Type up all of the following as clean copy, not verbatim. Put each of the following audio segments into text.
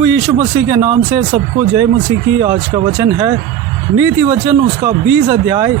प्रभु यीशु मसीह के नाम से सबको जय मसीह की। आज का वचन है नीति वचन उसका 20 अध्याय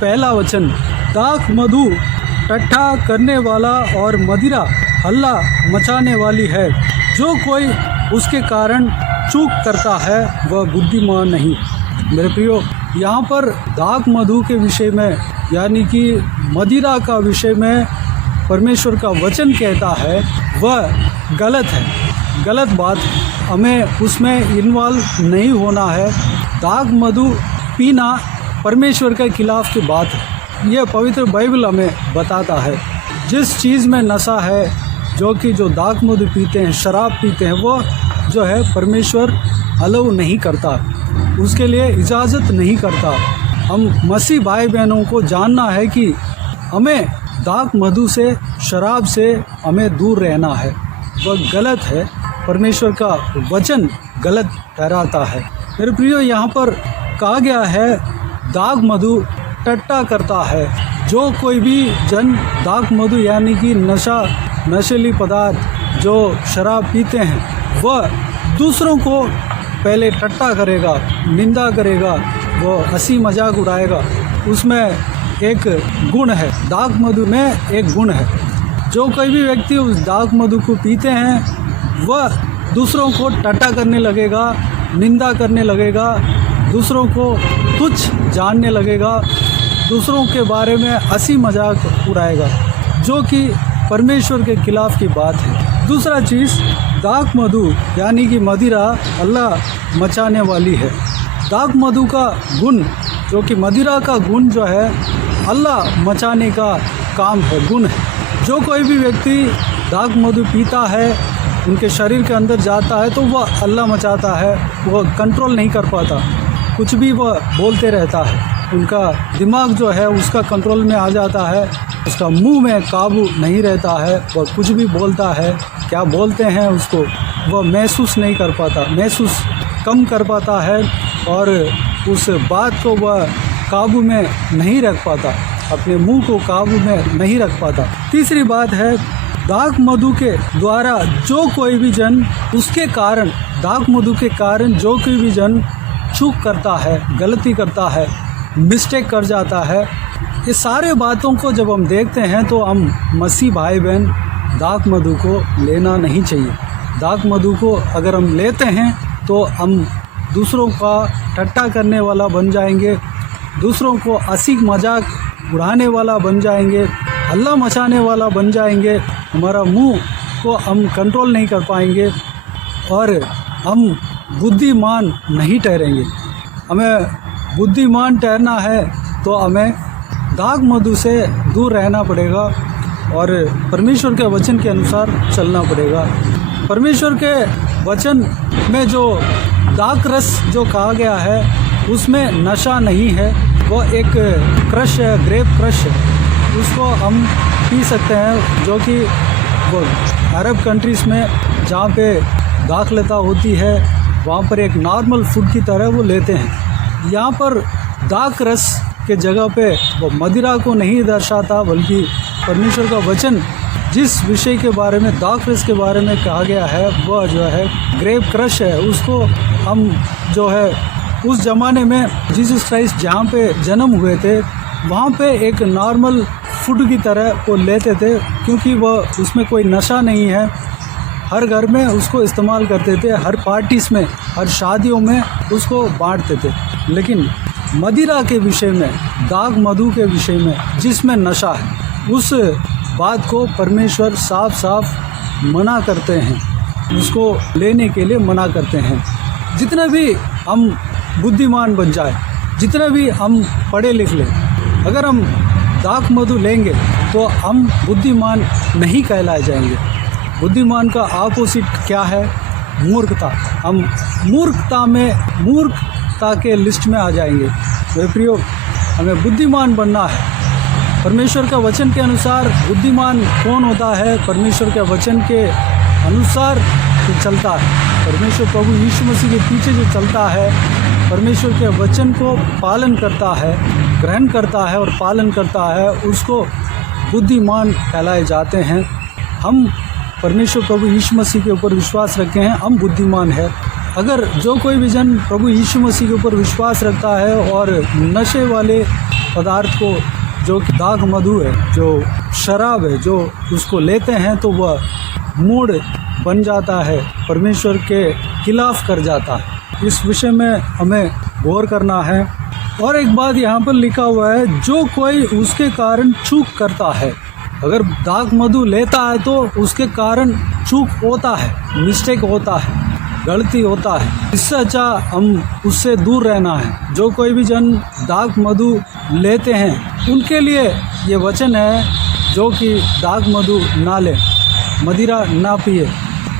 पहला वचन। दाख मधु टट्ठा करने वाला और मदिरा हल्ला मचाने वाली है। जो कोई उसके कारण चूक करता है वह बुद्धिमान नहीं। मेरे प्रियो, यहाँ पर दाख मधु के विषय में यानी कि मदिरा का विषय में परमेश्वर का वचन कहता है वह गलत है, गलत बात है। हमें उसमें इन्वॉल्व नहीं होना है। दाख मधु पीना परमेश्वर के खिलाफ की बात है। यह पवित्र बाइबल हमें बताता है जिस चीज़ में नशा है, जो दाख मधु पीते हैं, शराब पीते हैं, वो जो है परमेश्वर अलाउ नहीं करता, उसके लिए इजाज़त नहीं करता। हम मसीह भाई बहनों को जानना है कि हमें दाख मधु से, शराब से हमें दूर रहना है। वह गलत है, परमेश्वर का वचन गलत ठहराता है। मेरे प्रियो, यहाँ पर कहा गया है दाख मधु टट्टा करता है। जो कोई भी जन दाख मधु यानी कि नशीली पदार्थ जो शराब पीते हैं वह दूसरों को पहले टट्टा करेगा, निंदा करेगा, वो हंसी मजाक उड़ाएगा। उसमें एक गुण है, दाख मधु में एक गुण है। जो कोई भी व्यक्ति उस दाख मधु को पीते हैं वह दूसरों को टट्टा करने लगेगा, निंदा करने लगेगा, दूसरों को तुच्छ जानने लगेगा, दूसरों के बारे में हंसी मजाक उड़ाएगा, जो कि परमेश्वर के खिलाफ की बात है। दूसरा चीज़, दाख मधु यानी कि मदिरा अल्लाह मचाने वाली है। दाख मधु का गुण, जो कि मदिरा का गुण जो है अल्लाह मचाने का काम है, गुण है। जो कोई भी व्यक्ति दाख मधु पीता है, उनके शरीर के अंदर जाता है तो वह अल्लाह मचाता है। वह कंट्रोल नहीं कर पाता, कुछ भी वह बोलते रहता है। उनका दिमाग जो है उसका कंट्रोल में आ जाता है, उसका मुंह में काबू नहीं रहता है। वह कुछ भी बोलता है, क्या बोलते हैं उसको वह महसूस नहीं कर पाता, महसूस कम कर पाता है और उस बात को वह काबू में नहीं रख पाता, अपने मुंह को काबू में नहीं रख पाता। तीसरी बात है, दाख मधु के द्वारा जो कोई भी जन उसके कारण, दाख मधु के कारण जो कोई भी जन चूक करता है, गलती करता है, मिस्टेक कर जाता है। ये सारे बातों को जब हम देखते हैं तो हम मसीह भाई बहन दाख मधु को लेना नहीं चाहिए। दाख मधु को अगर हम लेते हैं तो हम दूसरों का टट्टा करने वाला बन जाएंगे, दूसरों को हंसी मजाक उड़ाने वाला बन जाएंगे, हल्ला मचाने वाला बन जाएंगे। हमारा मुंह को हम कंट्रोल नहीं कर पाएंगे और हम बुद्धिमान नहीं ठहरेंगे। हमें बुद्धिमान ठहरना है तो हमें दाख मधु से दूर रहना पड़ेगा और परमेश्वर के वचन के अनुसार चलना पड़ेगा। परमेश्वर के वचन में जो दाख रस जो कहा गया है उसमें नशा नहीं है, वह एक क्रश है, ग्रेप क्रश है। उसको हम पी सकते हैं, जो कि वो अरब कंट्रीज़ में जहाँ पे दाखलता होती है वहाँ पर एक नॉर्मल फूड की तरह वो लेते हैं। यहाँ पर दाख रस के जगह पे वो मदिरा को नहीं दर्शाता, बल्कि परमेश्वर का वचन जिस विषय के बारे में, दाख रस के बारे में कहा गया है वह जो है ग्रेप क्रश है। उसको हम जो है उस ज़माने में जीसस क्राइस्ट जहाँ पे जन्म हुए थे वहाँ पे एक नॉर्मल फूड की तरह वो लेते थे, क्योंकि वह उसमें कोई नशा नहीं है। हर घर में उसको इस्तेमाल करते थे, हर पार्टीज़ में, हर शादियों में उसको बांटते थे। लेकिन मदिरा के विषय में, दाख मधु के विषय में जिसमें नशा है, उस बात को परमेश्वर साफ साफ मना करते हैं, उसको लेने के लिए मना करते हैं। जितने भी हम बुद्धिमान बन जाए, जितने भी हम पढ़े लिख लें, अगर हम दाख मधु लेंगे तो हम बुद्धिमान नहीं कहलाए जाएंगे। बुद्धिमान का ऑपोजिट क्या है? मूर्खता। हम मूर्खता के लिस्ट में आ जाएंगे। मेरे प्रियो, हमें बुद्धिमान बनना है। परमेश्वर का वचन के अनुसार बुद्धिमान कौन होता है? परमेश्वर के वचन के अनुसार जो चलता है, परमेश्वर प्रभु यीशु मसीह के पीछे जो चलता है, परमेश्वर के वचन को पालन करता है, ग्रहण करता है और पालन करता है, उसको बुद्धिमान कहलाए जाते हैं। हम परमेश्वर प्रभु यीशु मसीह के ऊपर विश्वास रखे हैं, हम बुद्धिमान हैं। अगर जो कोई भी जन प्रभु यीशु मसीह के ऊपर विश्वास रखता है और नशे वाले पदार्थ को, जो कि दाख मधु है, जो शराब है, जो उसको लेते हैं तो वह मूड बन जाता है, परमेश्वर के खिलाफ कर जाता है। इस विषय में हमें गौर करना है। और एक बात यहाँ पर लिखा हुआ है, जो कोई उसके कारण चूक करता है। अगर दाख मधु लेता है तो उसके कारण चूक होता है, मिस्टेक होता है, गलती होता है। इससे अच्छा हम उससे दूर रहना है। जो कोई भी जन दाख मधु लेते हैं उनके लिए ये वचन है, जो कि दाख मधु ना ले, मदिरा ना पिए।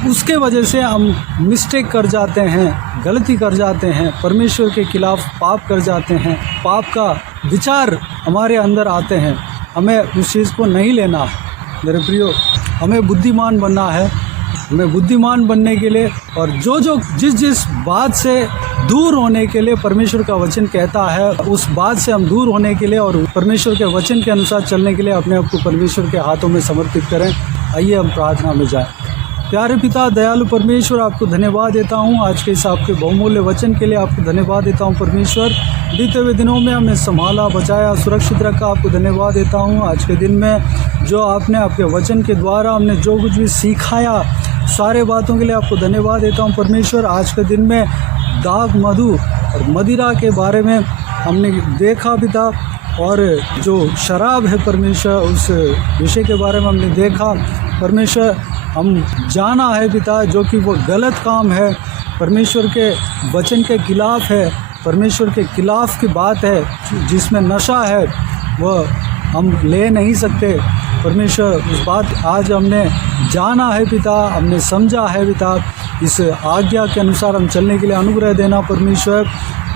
उसके वजह से हम मिस्टेक कर जाते हैं, गलती कर जाते हैं, परमेश्वर के खिलाफ पाप कर जाते हैं, पाप का विचार हमारे अंदर आते हैं। हमें उस चीज़ को नहीं लेना है। मेरे प्रियो, हमें बुद्धिमान बनना है। हमें बुद्धिमान बनने के लिए और जिस बात से दूर होने के लिए परमेश्वर का वचन कहता है, उस बात से हम दूर होने के लिए और परमेश्वर के वचन के अनुसार चलने के लिए अपने आप को परमेश्वर के हाथों में समर्पित करें। आइए हम प्रार्थना में जाएं। प्यारे पिता, दयालु परमेश्वर, आपको धन्यवाद देता हूँ आज के इस आपके बहुमूल्य वचन के लिए। आपको धन्यवाद देता हूँ परमेश्वर, बीते हुए दिनों में हमें संभाला, बचाया, सुरक्षित रखा। आपको धन्यवाद देता हूँ आज के दिन में जो आपने आपके वचन के द्वारा हमने जो कुछ भी सिखाया, सारे बातों के लिए आपको धन्यवाद देता हूँ परमेश्वर। आज के दिन में दाख मधु और मदिरा के बारे में हमने देखा पिता, और जो शराब है परमेश्वर, उस विषय के बारे में हमने देखा परमेश्वर। हम जाना है पिता, जो कि वो गलत काम है, परमेश्वर के वचन के खिलाफ है, परमेश्वर के खिलाफ की बात है, जिसमें नशा है वह हम ले नहीं सकते परमेश्वर। उस बात आज हमने जाना है पिता, हमने समझा है पिता। इस आज्ञा के अनुसार हम चलने के लिए अनुग्रह देना परमेश्वर।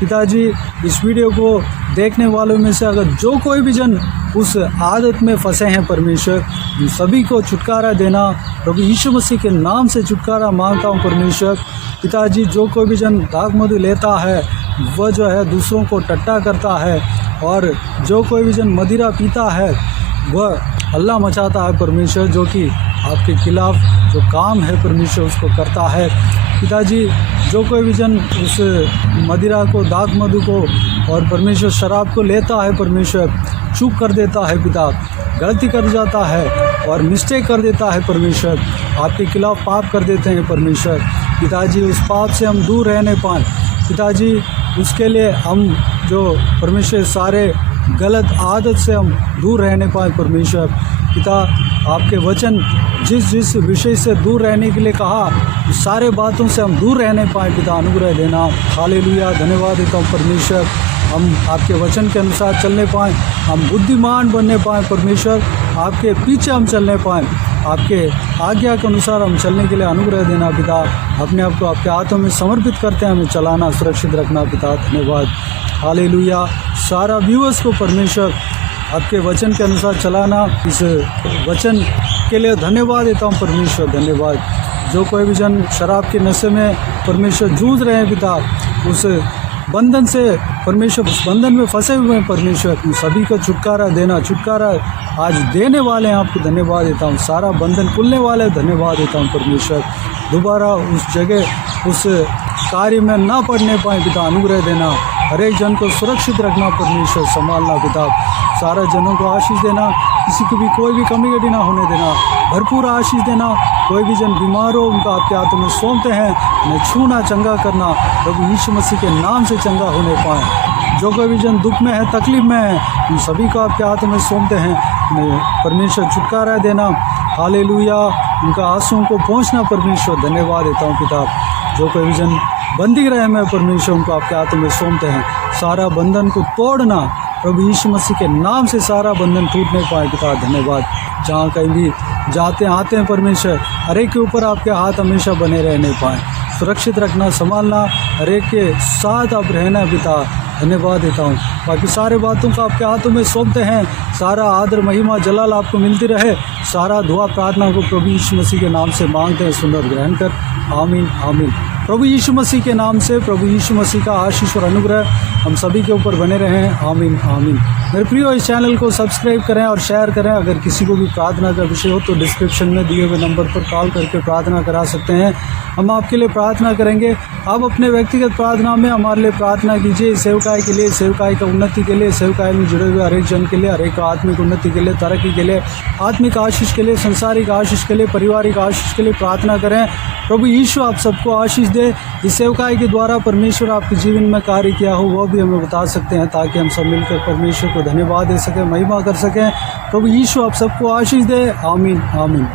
पिताजी, इस वीडियो को देखने वालों में से अगर जो कोई भी जन उस आदत में फंसे हैं परमेश्वर, उन सभी को छुटकारा देना प्रभु यीशु मसीह के नाम से छुटकारा मांगता हूँ परमेश्वर। पिताजी, जो कोई भी जन दाख मधु लेता है वह जो है दूसरों को टट्टा करता है, और जो कोई भी जन मदिरा पीता है वह हल्ला मचाता है परमेश्वर, जो कि आपके खिलाफ जो काम है परमेश्वर उसको करता है। पिताजी, जो कोई भी जन उस मदिरा को, दाख मधु को और परमेश्वर शराब को लेता है परमेश्वर, चूक कर देता है पिता, गलती कर जाता है और मिस्टेक कर देता है परमेश्वर, आपके खिलाफ पाप कर देते हैं परमेश्वर। पिताजी, उस पाप से हम दूर रहने पाएँ पिताजी, उसके लिए हम जो परमेश्वर सारे गलत आदत से हम दूर रहने पाए परमेश्वर। पिता, आपके वचन जिस विषय से दूर रहने के लिए कहा, सारे बातों से हम दूर रहने पाए पिता, अनुग्रह देना। हालेलुया, धन्यवाद देता हूँ परमेश्वर। हम आपके वचन के अनुसार चलने पाएँ, हम बुद्धिमान बनने पाएँ परमेश्वर, आपके पीछे हम चलने पाएँ, आपके आज्ञा के अनुसार हम चलने के लिए अनुग्रह देना पिता। अपने आप को आपके हाथों में समर्पित करते हैं, हमें चलाना, सुरक्षित रखना पिता। धन्यवाद, हालेलुया। सारा व्यूअर्स को परमेश्वर आपके वचन के अनुसार चलाना, इस वचन के लिए धन्यवाद देता हूँ परमेश्वर, धन्यवाद। जो कोई भी जन शराब के नशे में परमेश्वर जूझ रहे हैं पिता, उस बंधन से परमेश्वर, उस बंधन में फंसे हुए हैं परमेश्वर, उन सभी को छुटकारा देना, छुटकारा आज देने वाले हैं। आपको धन्यवाद देता हूँ, सारा बंधन खुलने वाले हैं, धन्यवाद देता हूँ परमेश्वर। दोबारा उस जगह, उस कार्य में ना पड़ने पाए पिता, अनुग्रह देना। हर एक जन को सुरक्षित रखना परमेश्वर, संभालना पिता। सारे जनों को आशीष देना, किसी को भी कोई भी कमी घटी ना होने देना, भरपूर आशीष देना। कोई भी जन बीमार हो उनका आपके हाथों में सौंपते हैं, उन्हें छूना, चंगा करना, प्रभु यीशु मसीह के नाम से चंगा होने पाएँ। जो कोई भी जन दुख में है, तकलीफ में है, उन सभी को आपके हाथों में सौंपते हैं, उन्हें परमेश्वर छुटकारा देना। हालेलुया, उनका आंसुओं को पहुँचना परमेश्वर, धन्यवाद देता हूँ पिता। जो कोई भी जन बंदी रहे में परमेश्वर, उनको आपके हाथों में सौंपते हैं। सारा बंधन को तोड़ना प्रभु यीशु मसीह के नाम से, सारा बंधन टूटने पाए पिता, धन्यवाद। जहाँ कहीं भी जाते आते हैं परमेश्वर, हर एक के ऊपर आपके हाथ हमेशा बने रहने पाएँ, सुरक्षित रखना, संभालना, हर एक के साथ आप रहना पिता, धन्यवाद देता हूँ। बाकी सारे बातों को आपके हाथों में सौंपते हैं। सारा आदर, महिमा, जलाल आपको मिलती रहे। सारा दुआ प्रार्थना को प्रभु यीशु मसीह के नाम से मांगते हैं, सुंदर ग्रहण कर, आमीन आमीन। प्रभु यीशु मसीह के नाम से, प्रभु यीशु मसीह का आशीष और अनुग्रह हम सभी के ऊपर बने रहें, आमीन आमीन। मेरे प्रियो, इस चैनल को सब्सक्राइब करें और शेयर करें। अगर किसी को भी प्रार्थना का विषय हो तो डिस्क्रिप्शन में दिए हुए नंबर पर कॉल करके प्रार्थना करा सकते हैं। हम आपके लिए प्रार्थना करेंगे। आप अपने व्यक्तिगत प्रार्थना में हमारे लिए प्रार्थना कीजिए, सेवकाई के लिए, सेवकाई का उन्नति के लिए, सेवकाई में जुड़े हुए हर एक जन के लिए, हर एक आत्मिक उन्नति के लिए, तरक्की के लिए, आत्मिक आशीष के लिए, संसारिक आशीष के लिए, पारिवारिक आशीष के लिए प्रार्थना करें। प्रभु यीशु आप सबको आशीष दे। इस सेवकाई के द्वारा परमेश्वर आपके जीवन में कार्य किया हो वो भी हमें बता सकते हैं, ताकि हम सब मिलकर परमेश्वर को धन्यवाद दे सकें, महिमा कर सकें। प्रभु यीशु आप सबको आशीष दे। आमीन आमीन।